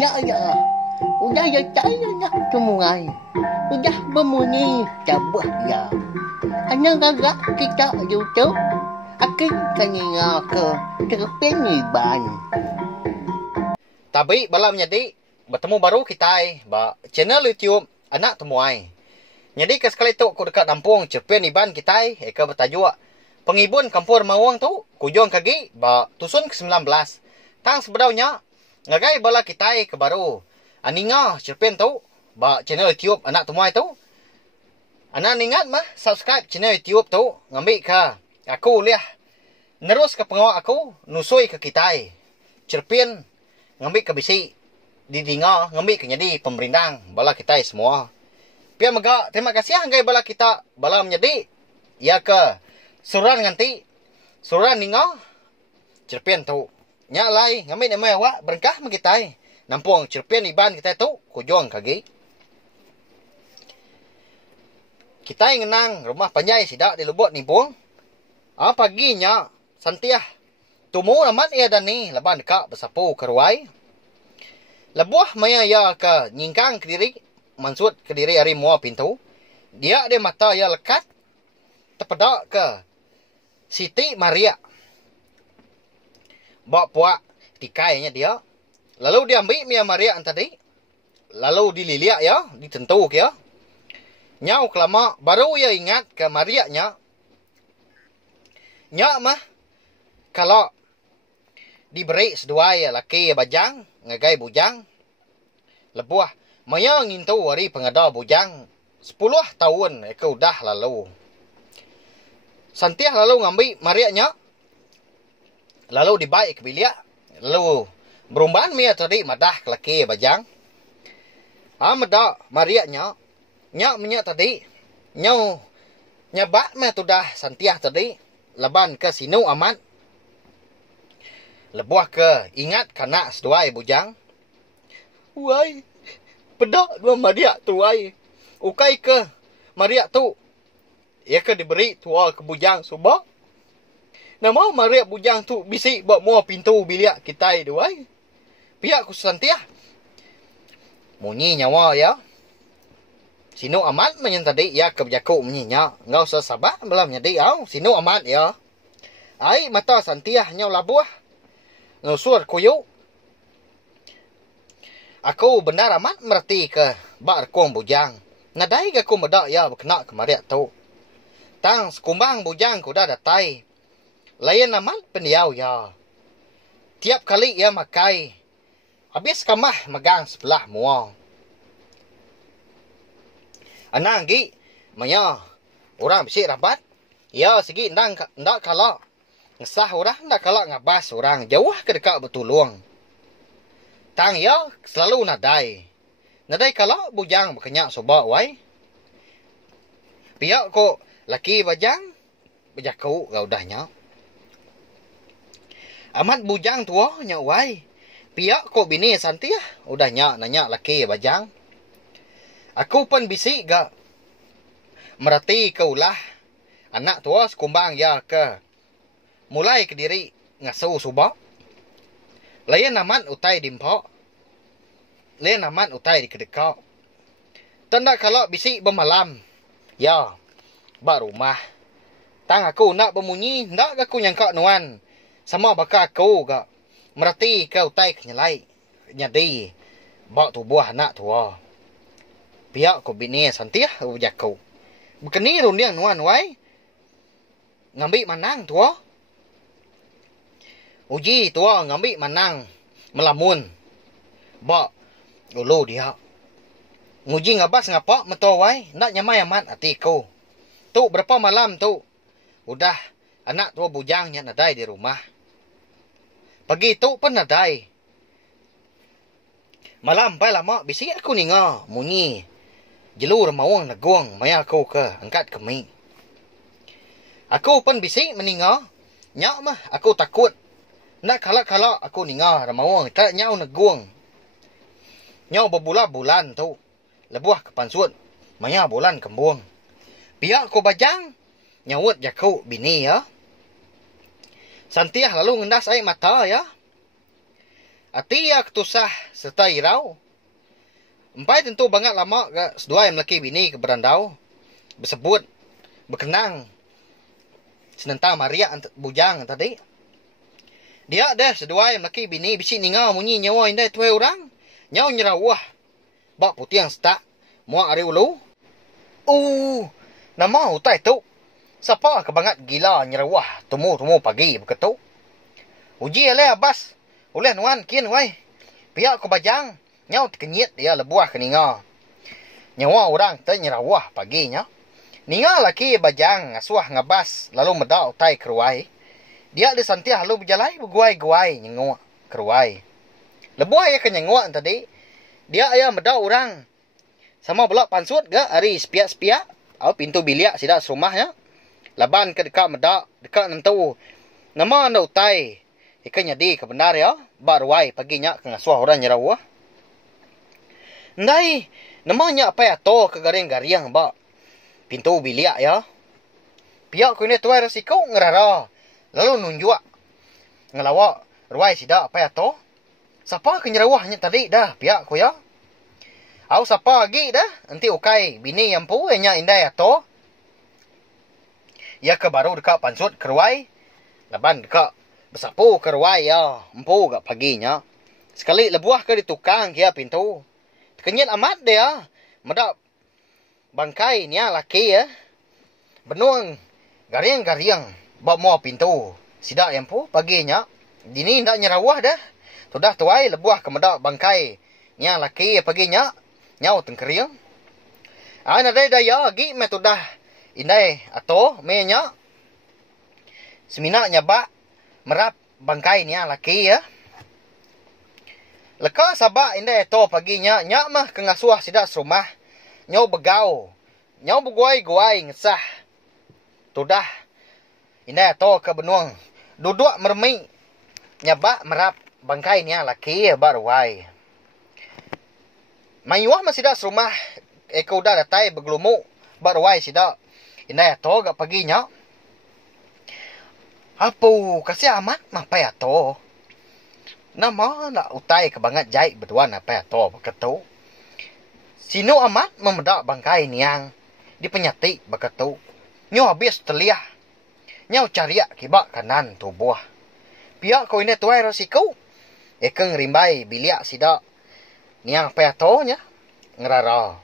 Ya, ya. Udah ya cahaya semua. Udah berbunyi cabut ya. Hanya gagak kita YouTube. Akin kanina ke Cerpen Iban. Tapi balam jadi bertemu baru kita ba channel YouTube anak temuai. Jadi ke sekali tu aku dekat kampung Cerpen Iban kita ke bertajuk Pengibun Kampur Mawang tu kujong kagi ba tusun ke-19. Tang sebenarnya ngagai bala kita ke baru. Aninga Cerpen tu ba channel YouTube anak temuai tu. Anak ingat mah subscribe channel YouTube tu ngambil ke aku liah nerus ke pengawal aku nusui ke kita Cerpen ngambil ke bisi di dinga ngambil ke jadi pemerintah bala kita semua. Pia mega terima kasih anggai bala kita bala menjadi ya ke suran nganti suran ninga Cerpen tu nya lai ngambil nama awak berkah kita nampung Cerpen Iban kita tu kujong kagi. Kita ngenang rumah panjai sidak di Lubuk Nibung. Paginya santiah tumu naman ia dan ni laban dekat bersapu keruai. Lebuah maya ya ke nyingkang Kediri mansud Kediri hari mua pintu. Dia mata ya lekat terpedak ke Siti Maria. Bawa puak tikainya dia. Lalu dia ambil Mia Maria tadi. Lalu dililiak ya, ditentu ya. Nyau kelama baru ya ingat ke Maria nya. Nya mah kalau diberi sedua ya laki bajang ngagai bujang lebuah maya ngintu hari pengada bujang 10 tahun ke udah lalu. Santiah lalu ngambil Maria nya. Lalu dibaik ke bilik. Lalu berumban Mia tadi madah ke laki bajang. Madah Maria nya. Nyak minyak tadi, nyau nyabak meh tudah santiah tadi, leban ke sinu amat. Lebuah ke ingat kanak seduai bujang. Wai, pedak dua Maria tu wai. Ukai ke Maria tu, ia ke diberi tua ke bujang subak. Nama Maria bujang tu bisik buat mua pintu bilik kita itu wai. Pihak ku santiah. Munyi nyawa ya. Sino amat menyen tadi ya kebijaku menyinya. Ngau usah sabar belum jadi au. Sino amat ya. Ai mata santiah nyau labuah. Ngusur kuyu. Aku benar amat merti ke bak rekong bujang. Nadai ke aku medak ya berkena ke Maria tu. Tang sekumbang bujang ku dah datai. Layan amat pendiau ya. Tiap kali ya makai. Habis kamah megang sebelah muang. Anang gi maya orang bisik rabat ya segi ndak kalau ngesah orang ndak kalau ngabas orang jauh ke dekat betulung tang ya selalu nadai kalau bujang berkenyak sobak wai pihak ko laki bajang bejaku gaudahnya amat bujang tua nya wai pihak ko bini santiah udahnya nanya laki bajang. Aku pun bisik gak merati kaulah anak tua sekumbang ya ke mulai ke diri ngasuh subak. Layan aman utai dimpok. Layan aman utai di kedekau. Tanda kalau bisik bermalam. Ya, bak rumah. Tang aku nak bermunyi, ndak aku nyangka nuan. Sama bakal aku gak merati ke utai kenyalai. Nyadi, bak tubuh anak tua. Pihak ko bini santiah ujaku. Bekeni rundiang nuan wai. Ngambil manang tua. Uji tua ngambil manang melamun. Bak ulu dia. Nguji ngabas ngapak meto wai. Nak nyamai amat hatiku. Tu berapa malam tu. Udah anak tua bujangnya nadai di rumah. Pagi tu pun nadai. Malam pai lama bisik aku ninga munyi. Jelur mawang naguang maya aku ke angkat kemi. Aku pun bisik meninga. Nyak mah aku takut. Nak kalak-kalak aku ninga ramawang tak nyau naguang. Nyau berbulan-bulan tu. Lebuah ke pansut. Maya bulan kembung. Pihak aku bajang. Nyawut jaku bini ya. Santiah lalu ngendas air mata ya. Ati ya ketusah serta irau. Empai tentu banget lama ke sedua yang laki bini ke berandau. Bersebut, berkenang. Senentang Maria bujang tadi. Dia dah sedua yang laki bini bisi ningau munyi nyawa indah tuai orang. Nyau nyerawah. Bak putih yang setak. Muak hari ulu. Nama utai tu. Siapa kebangat gila nyerawah. Tumu pagi begitu. Uji oleh Abbas. Oleh nuan kian wai. Pihak ko bajang. Nyau terkenyit dia lebuah ke ninga. Nyawa orang ternyerawah paginya. Ninga laki bajang ngasuah ngabas. Lalu medak utai keruai. Dia ada santiah lalu berjalai berguai-guai nyengua keruai. Lebuah ya ke nyengua tadi. Dia ayah medak orang. Sama pula pansut ke hari sepiak-sepiak. Au pintu biliak sidak serumahnya. Laban ke dekat medak. Dekat nentu. Nama anda utai. Ikan jadi kebenar ya. Baruai paginya ke ngasuah orang nyerawah. Ndai, namanya apa ya to ke garing-garing ba. Pintu biliak ya. Pihak ku ini tuai resiko ngerara. Lalu nunjuk. Ngelawak ruai sida apa ya to. Siapa kenyerawahnya tadi dah pihak ku ya. Au siapa lagi dah. Nanti ukai bini yang pu nya indah ya to. Ya ke baru dekat pansut ke ruai. Laban dekat bersapu ke ruai ya. Empu gak paginya. Sekali lebuah ke di tukang kia pintu. Kenyit amat dia. Medak bangkai ni laki ya. Benuang garing-garing bawa mau pintu. Sidak yang pu paginya. Dini ndak nyerawah dah. Sudah tuai lebuah ke medak bangkai ni laki ya paginya. Nyau tengkering. Ana daya gi me sudah indai atau me nya. Seminaknya bak merap bangkai ni laki ya. Leka sabak indah itu paginya, nyak mah ke ngasuah sidak serumah. Nyau begau. Nyau berguai-guai ngesah. Tudah. Indah itu ke benuang. Duduk mermi. Nyabak merap bangkai ni laki ya baruai. Mayuah mah sidak serumah. Eko udah datai bergelumuk. Baruai sidak. Indah itu ke paginya. Apu kasih amat mah payah to. Nama nak utai kebangat jahit berdua apa ya to begitu. Sino amat memedak bangkai niang di penyati begitu. Nyo habis terliah. Nyau cariak kibak kanan tubuh. Pihak kau ini tuai resiko. Ekeng rimbai biliak sidak. Niang apa ya to nya. Ngerara.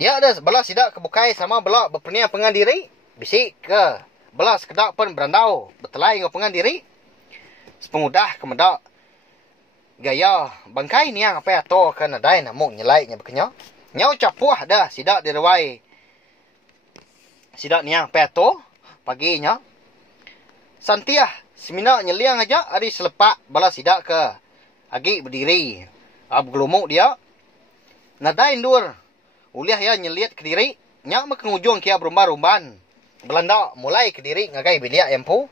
Dia ada belas sidak kebukai sama belak berperniah pengandiri. Bisik ke. Belas kedak pun berandau. Betelai ke pengandiri. Sepengudah kemedak. Gaya bangkai ni yang apa ya to kan ada namuk nyelainya bekenya. Nyau capuah dah sidak direwai. Sidak ni yang apa ya to paginya. Santiah semina nyeliang aja hari selepak balas sidak ke agi berdiri. Gelumuk dia. Nadain dur. Uliah ya nyeliat ke diri. Nyak mak ngujung kia berumban-rumban. Belanda mulai ke diri ngagai biliak empu.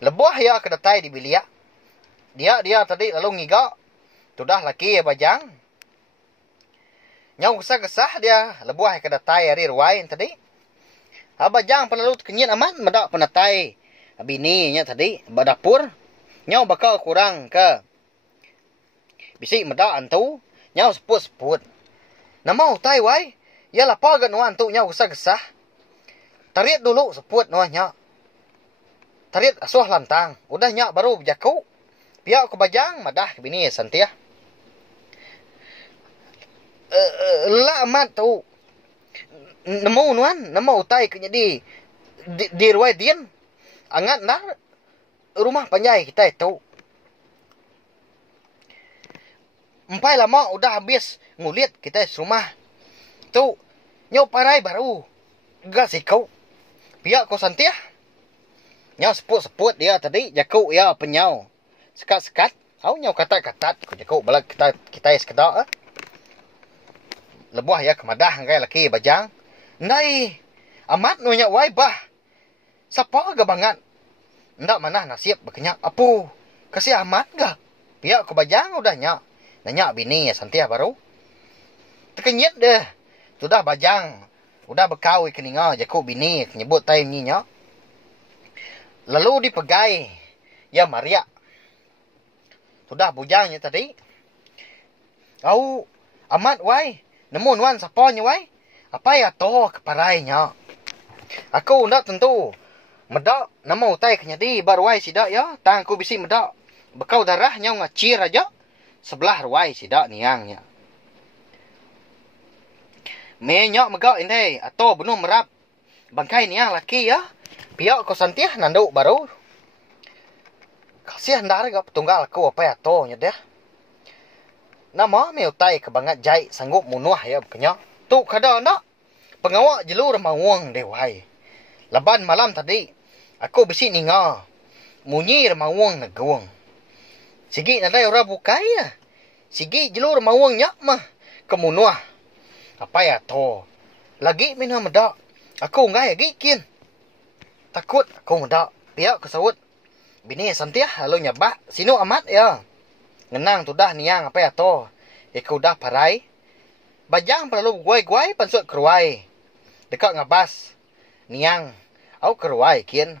Lebuah ya kedatai di biliak. Dia tadi lalu ngiga. Sudah laki ya bajang. Nyau gesah-gesah dia. Lebuah ke datai hari ruain tadi. Bajang penalu kenyit aman. Medak penatai. Bininya tadi. Badapur. Nyau bakal kurang ke. Bisik medak antu. Nyau seput-seput. Nama utai wai. Ya lapar ke nuan tu nyau gesah-gesah. Tarit dulu seput nuannya. Tarit asuh lantang. Udah nyak baru berjaku. Pihak ke bajang, madah ke bini santiah. Lah amat tu. Nemu nuan, nemu utai ke jadi di ruai dian. Angat nah rumah panjai kita itu. Empai lama udah habis ngulit kita rumah. Tu nyau parai baru. Gak sih kau. Pihak kau santiah. Nyau seput-seput dia tadi jaku ya penyau. Sekat-sekat. Au nyau katat-katat. Kau jaku balak kita sekedak. Lebuah ya kemadah ngai laki bajang. Nai. Amat nunya wai bah. Siapa ga bangat. Ndak mana nasib berkenyak. Apu. Kasih amat ga. Pihak kau bajang udah nyak. Nanya bini ya santiah baru. Terkenyit deh. Sudah bajang. Udah berkawi keninga jaku bini. Nyebut time ni nyak. Lalu dipegai. Ya Maria. sudah bujangnya tadi. Au amat wai, namun wan saponya wai. Apa ya to keparainya. Aku ndak tentu. Medak nama utai kenyadi baru wai sidak ya. Tangku bisi medak. Bekau darahnya ngacir aja. Sebelah ruai sidak niangnya. Menyok megak ini atau bunuh merap. Bangkai niang laki ya. Piak ko santiah nanduk baru. Kasih handar gak petunggal aku apa ya to nya deh. Nama me utai kebangat jai sanggup munuah ya bekenya. Tu kada nak pengawak jelur mawang dewai. Laban malam tadi aku besi ninga. Munyi mawang nagawang. Sigi nadai ora bukai ya. Sigi jelur mawang nyak mah kemunuah. Apa ya to? Lagi minha medak. Aku ngai lagi kin. Takut aku medak. Piak kesawut. Bini santiah lalu nyabak. Sino amat ya. Ngenang tu dah niang apa ya to. Iku dah parai. Bajang perlu guai-guai pansut keruai. Dekat ngabas. Niang. Au keruai kian.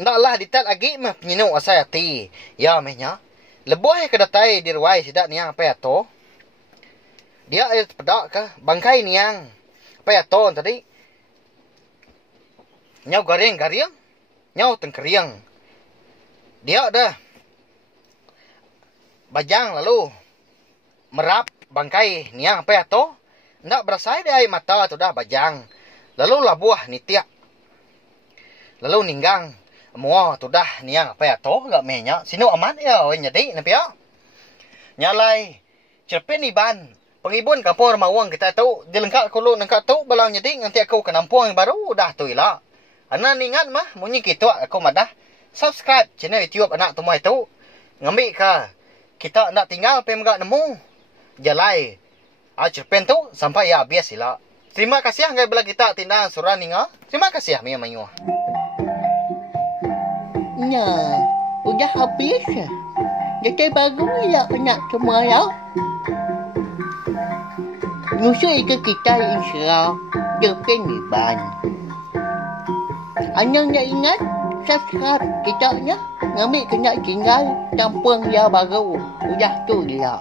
Ndaklah ditat lagi mah penyinu asai hati. Ya mehnya. Lebuh kedatai di ruai sidak niang apa ya to. Dia air pedak kah? Bangkai niang. Apa ya to tadi? Nyau garing-garing. Nyau tengkeriang. Dia dah. Bajang lalu. Merap bangkai niang apa ya to? Ndak berasai dia air mata tu dah bajang. Lalu labuah nitiak. Lalu ninggang. Mua tu dah niang apa ya to? Gak menya. Sino amat ya. Nyadi nampak. Nyalai. Cerpen iban. Pengibun kampung Mawang kita tahu. Dilengkap kulo nengkak tu. Balau nyadi. Nanti aku ke nampung yang baru. Dah tu ilah. Anak ningat mah. Munyi gitu aku madah. Subscribe channel YouTube anak tumai tu. Ngambil ka. Kita nak tinggal pemgak nemu. Jalai. Cerpen tu sampai ya habis ilah. Terima kasih ngai bela kita tindak suran ninga. Terima kasih Mia Manyu. Nah, udah habis. Jadi baru ya anak semua ya. Musuh ke kita insya Cerpen Iban. Anak nak ingat subscribe kita nya. Ngambil kena tinggal campur ya baru. Udah tu dia.